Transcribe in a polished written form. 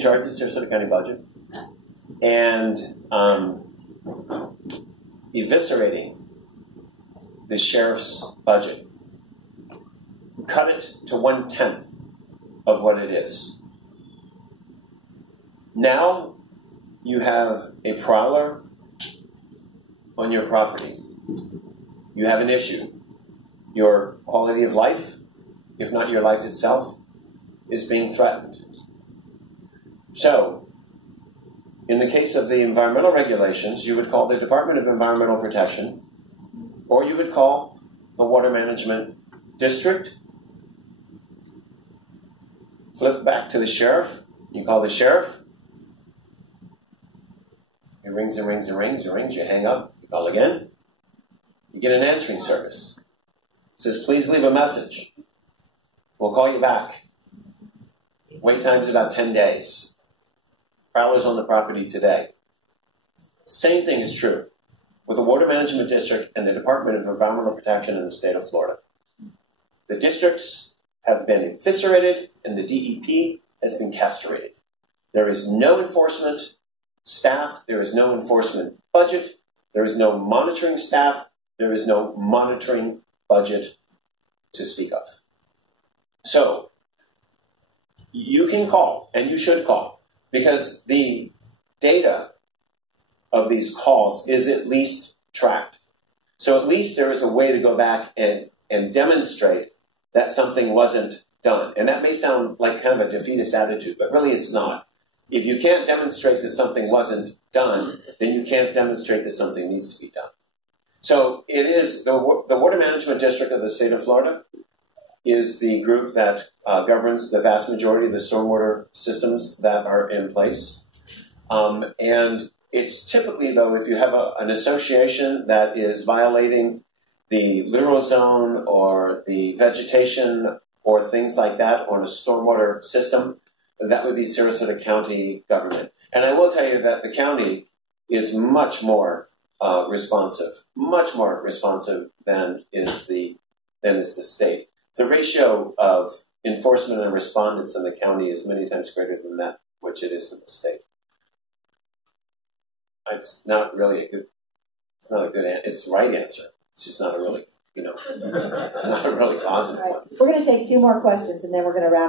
in charge of the Sarasota County budget and eviscerating the sheriff's budget. Cut it to 1/10 of what it is. Now you have a prowler on your property. You have an issue. Your quality of life, if not your life itself, is being threatened. So, in the case of the environmental regulations, you would call the Department of Environmental Protection, or you would call the Water Management District. Flip back to the sheriff. You call the sheriff. It rings and rings and rings and rings. You hang up. You call again. You get an answering service. It says, please leave a message. We'll call you back. Wait time's about 10 days. Prowlers on the property today. Same thing is true with the Water Management District and the Department of Environmental Protection in the state of Florida. The districts have been eviscerated and the DEP has been castrated. There is no enforcement staff. There is no enforcement budget. There is no monitoring staff. There is no monitoring budget to speak of. So, you can call, and you should call, because the data of these calls is at least tracked. So at least there is a way to go back and demonstrate that something wasn't done. And that may sound like kind of a defeatist attitude, but really it's not. If you can't demonstrate that something wasn't done, then you can't demonstrate that something needs to be done. So it is the Water Management District of the state of Florida is the group that governs the vast majority of the stormwater systems that are in place. And it's typically, though, if you have an association that is violating the littoral zone or the vegetation or things like that on a stormwater system, that would be Sarasota County government. And I will tell you that the county is much more responsive than is the state. The ratio of enforcement and respondents in the county is many times greater than that which it is in the state. It's not really it's the right answer. It's just not a really, not a really positive one. We're going to take 2 more questions and then we're going to wrap.